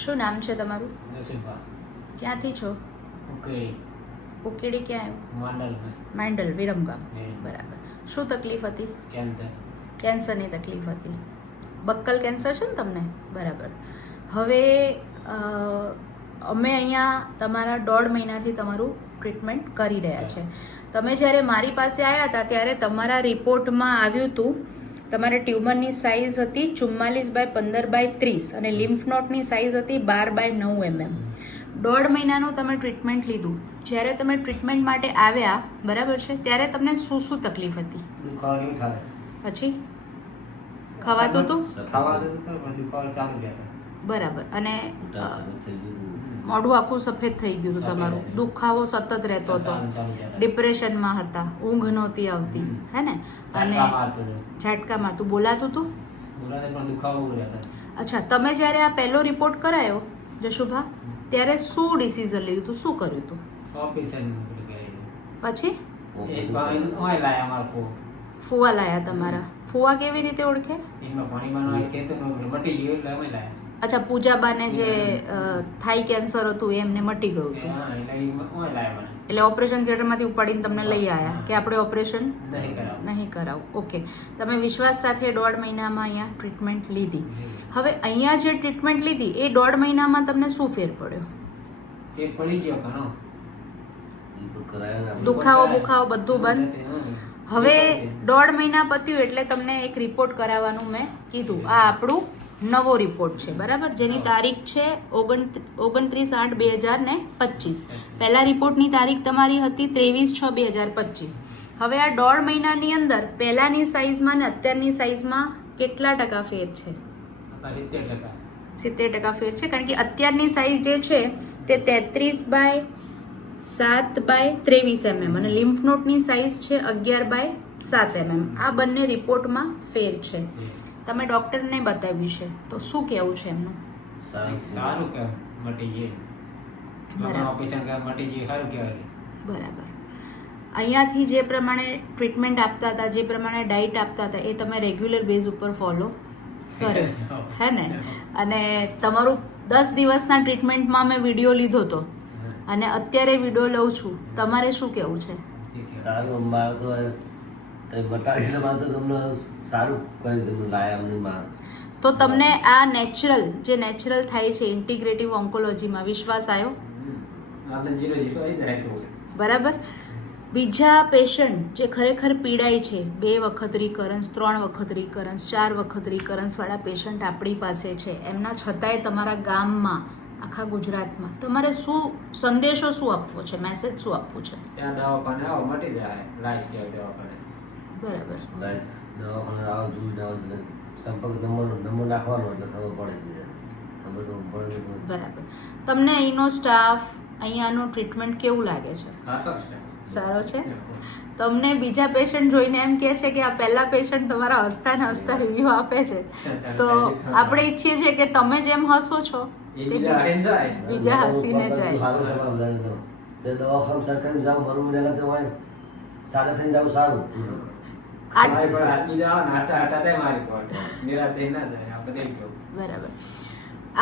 શું નામ છે તમારું? જસીબા. ક્યાંથી છો? ઉકેડી. ઉકેડી ક્યાં આવ્યું? માંડલમાં. માંડલ, વિરમગામ. વિરમગામ. બરાબર. શું તકલીફ હતી? કેન્સર. કેન્સરની તકલીફ હતી. બક્કલ કેન્સર છે ને તમને? બરાબર. હવે અમે અહીંયા તમારા 1.5 મહિનાથી તમારું ટ્રીટમેન્ટ કરી રહ્યા છે. તમે જ્યારે મારી પાસે આવ્યા હતા ત્યારે તમારા રિપોર્ટમાં આવ્યું હતું તમારે ટ્યુમરની સાઇઝ હતી 44/15/30 અને લિમ્ફ નોડની સાઇઝ હતી 12/9 mm. 1.5 મહિનાનું તમે ટ્રીટમેન્ટ લીધું. જ્યારે તમે ટ્રીટમેન્ટ માટે આવ્યા બરાબર છે ત્યારે તમને શું શું તકલીફ હતી? દુખાવો નહીં થાય. પછી ખવાતું હતું? ખાવાતું હતું પણ દુખાવો ચાલુ રહેતો. બરાબર. અને મોઢું આખું સફેદ થઈ ગયું હતું તમારું, દુખાવો સતત રહેતો હતો, ડિપ્રેશનમાં હતા, ઊંઘ નહોતી આવતી, હે ને? અને ઝાટકા મારતું, બોલાતું હતું? બોલાતે પણ દુખાવો રહેતો. અચ્છા, તમે જ્યારે આ પહેલો રિપોર્ટ કરાયો જશુભા ત્યારે શું ડિસિઝન લીધું હતું, શું કર્યું હતું? ઓપરેશન પછી એક પાણી ઓય લાયા અમાર કો ફુવા લાયા તમારા. ફુવા કેવી રીતે ઓળખે? એમાં પાણીમાં નોય કે તો મટી ગયું એટલે અમે લાયા. અચ્છા, પૂજાબાને જે થાઈ કેન્સર હતું એ એમને મટી ગયું હતું, હા એટલે ઓય લાયા મને. એટલે ઓપરેશન થિયેટરમાંથી ઉપાડીને તમને લઈ આવ્યા કે આપણે ઓપરેશન નહીં કરાવ. નહીં કરાવું. ઓકે, તમે વિશ્વાસ સાથે 1.5 મહિનામાં અહીંયા ટ્રીટમેન્ટ લીધી. હવે અહીંયા જે ટ્રીટમેન્ટ લીધી એ 1.5 મહિનામાં તમને શું ફેર પડ્યો? તે પડી ગયો ઘણો. દુખાવો બુખાવો બધું બંધ. હવે 1.5 મહિના પત્યું એટલે તમને એક રિપોર્ટ કરાવવાનું મેં કીધું. આ આપણું નવો રિપોર્ટ છે બરાબર, જેની તારીખ છે 29/8/2025. પહેલા રિપોર્ટની તારીખ તમારી હતી 23/6/2025. હવે આ 1.5 મહિનાની અંદર પહેલાની સાઇઝમાં ને અત્યારની સાઇઝમાં કેટલા ટકા ફેર છે? 70% ફેર છે, કારણ કે અત્યારની સાઇઝ જે છે તે 33/7/23 mm અને લિમ્ફ નોડની સાઇઝ છે 11/7 mm. આ બંને રિપોર્ટમાં ફેર છે. તમે ડૉક્ટરને બતાવ્યું છે તો શું કહેવું છે એમનું? સારું કે મટી ગઈ. બરાબર. ઓપરેશન કે મટી ગઈ સારું કહેવાય. બરાબર. અહીંયાથી જે પ્રમાણે ટ્રીટમેન્ટ આપતા હતા, જે પ્રમાણે ડાયટ આપતા હતા એ તમે રેગ્યુલર બેઝ ઉપર ફોલો કરો, હે ને? અને તમારું 10 દિવસના ટ્રીટમેન્ટમાં મેં વિડીયો લીધો હતો અને અત્યારે વિડીયો લઉં છું. તમારે શું કહેવું છે? સારું, અમારે તો બટાડી તમારે તો તમને સારું કરી દીધું લાયા અમને માર. તો તમને આ નેચરલ જે નેચરલ થાય છે ઇન્ટિગ્રેટિવ ઓન્કોલોજીમાં વિશ્વાસ આવ્યો? આપણે 0 આવી જાય. બરાબર. બીજા પેશન્ટ જે ખરેખર પીડાય છે, 2 વખત રિકરન્સ, 3 વખત રિકરન્સ, 4 વખત રિકરન્સવાળા પેશન્ટ આપણી પાસે છે, એમના છતાંય તમારા ગામમાં, આખા ગુજરાતમાં તમારે શું સંદેશો શું આપવો છે, મેસેજ શું આપવું છે? ત્યાં દવાખાને આવો મટી જાય. લાઈસ કે દવાખાને. બરાબર. લાઈટ દવાખાને આવો જોઈને આવો એટલે સંપર્ક નંબર નાખવાનો એટલે ખબર પડે. ખબર તો પડે. બરાબર. તમને અહીંનો સ્ટાફ, અહીંયાનું ટ્રીટમેન્ટ કેવું લાગે છે? સારો છે? તમને બીજા પેશન્ટ જોઈને એમ કહે છે કે આ પહેલા પેશન્ટ તમારા હસતા ને હસતા રિવ્યુ આપે છે, તો આપણે ઈચ્છીએ છીએ કે તમે જેમ હસો છો તે બીજા હસીને જાય. સારું છે બધાને. તે દવાખાને સરકારી જાવ ભરવું રહેલા તો હોય સાદા થઈને જાવ સારું. મારી પર આદમી જાવ ને હતા હતા તે મારી પર નિરાતે ના જાય. આપણે દઈ ગયો. બરાબર.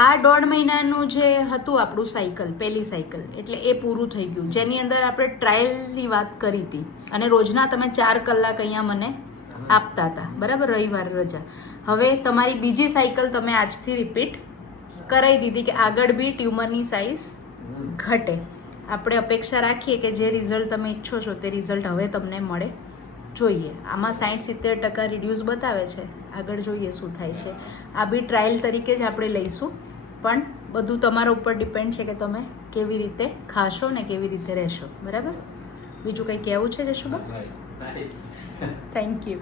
આ 1.5 મહિનાનું જે હતું આપણું સાયકલ, પહેલી સાયકલ, એટલે એ પૂરું થઈ ગયું, જેની અંદર આપણે ટ્રાયલની વાત કરી હતી અને રોજના તમે 4 કલાક અહીંયા મને આપતા હતા બરાબર, રવિવાર રજા. હવે તમારી બીજી સાયકલ તમે આજથી રિપીટ કરાવી દીધી કે આગળ બી ટ્યુમરની સાઇઝ ઘટે. આપણે અપેક્ષા રાખીએ કે જે રિઝલ્ટ તમે ઈચ્છો છો તે રિઝલ્ટ હવે તમને મળે જોઈએ. આમાં 60-70% રિડ્યુસ બતાવે છે, આગળ જોઈએ શું થાય છે. આ બી ટ્રાયલ તરીકે જ આપણે લઈશું, પણ બધું તમારા ઉપર ડિપેન્ડ છે કે તમે કેવી રીતે ખાશો ને કેવી રીતે રહેશો. બરાબર. બીજું કંઈ કહેવું છે જશુબા? Nice. Thank you.